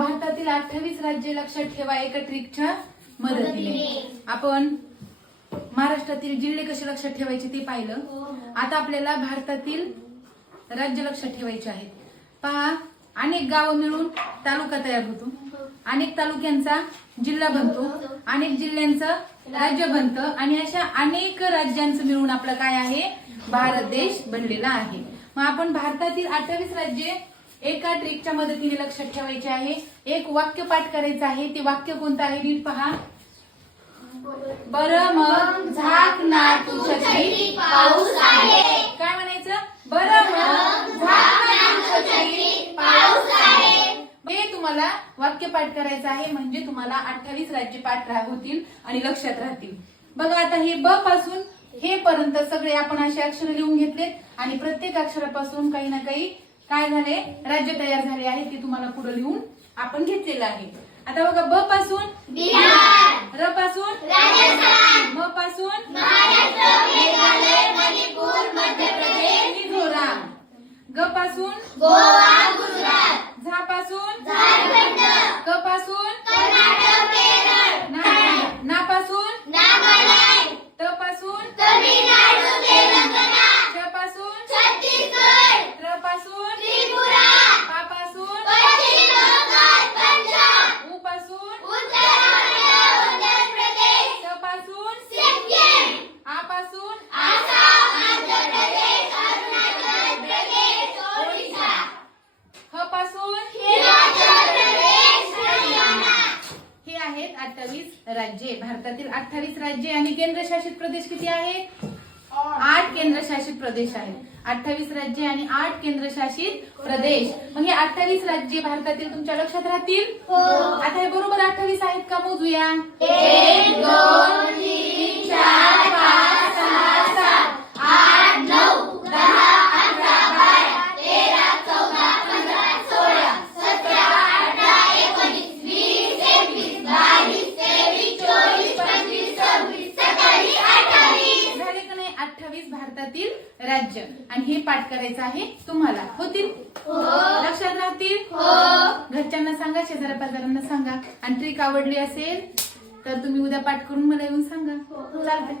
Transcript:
भारतातील 28 राज्य लक्षात ठेवा एका ट्रिकच्या मदतीने. आपण महाराष्ट्रातील जिल्हे कसे लक्षात ठेवायचे ते पाहिलं. आता आपल्याला भारतातील राज्य लक्षात ठेवायचे आहेत. पहा, अनेक गावं मिळून तालुका तयार होतो, अनेक तालुक्यांचा जिल्हा बनतो, अनेक जिल्ह्यांचं राज्य बनतं आणि अशा अनेक राज्यांचं मिळून आपलं काय आहे, भारत देश बनलेला आहे. मग आपण भारतातील 28 राज्ये एका ट्रिकच्या मदतीने लक्षात ठेवायचे आहे. एक वाक्य पाठ करायचं आहे. ते वाक्य कोणतं आहे नीट पहा. बरं मग झाक ना तू छत्री पाऊस आहे. काय म्हणायचं? बरं मग झाक ना तू छत्री पाऊस आहे. हे तुम्हाला वाक्य पाठ करायचं आहे, म्हणजे तुम्हाला 28 राज्य पाठ होतील आणि लक्षात राहतील. बघा आता हे ब पासून हे पर्यंत सगळे आपण असे अक्षर लिहून घेतले आणि प्रत्येक अक्षरापासून काही ना काही काय झाले, राज्य तयार झाले आहे. ते तुम्हाला पुढे लिहून आपण घेतलेलं आहे. आता बघा ब पासून बिहार, र पासून राजस्थान, म पासून महाराष्ट्र, मेघालय, मणिपूर, मध्य प्रदेश, मिझोराम, ग पासून गोवा, गुजरात, झा पासून झारखंड, क पासून कर्नाटक, केरळ, ना पासून नागालँड, त पासून तमिळनाडू, तेलंगणा, च पासून छत्तीसगड, त्र पासून त्रिपुरा, पा पासून पश्चिम बंगाल, पंजाब, उ पासून उत्तर प्रदेश, स पासून सिक्कीम, आ पासून आसाम, आंध्र प्रदेश, अरुणाचल प्रदेश, ओडिशा, ह पासून हिमाचल प्रदेश, हरियाणा. हे आहेत 28 राज्ये. भारतातील 28 राज्ये आणि केंद्रशासित प्रदेश किती आहेत? 8 केंद्रशासित प्रदेश आहेत. 28 राज्ये आणि 8 केंद्रशासित प्रदेश. मग हे 28 राज्ये भारतातील तुमच्या लक्षात राहतील? आता हे बरोबर 28 आहेत का मोजूया? 1 2 3 4 5 6 7 8 9 10 11 12 13 14 15 16 17 18 19 20 21 22 23 24 25 26 27 28 झाले का नाही? 28 भारतातील राज्य. आणि हे पाठ करायचं आहे तुम्हाला. होतील? लक्षात राहतील? घरच्यांना सांगा, शेजाऱ्या पाजाऱ्यांना सांगा. आणि ट्रिक आवडली असेल तर तुम्ही उद्या पाठ करून मला येऊन सांगा. चालतंय.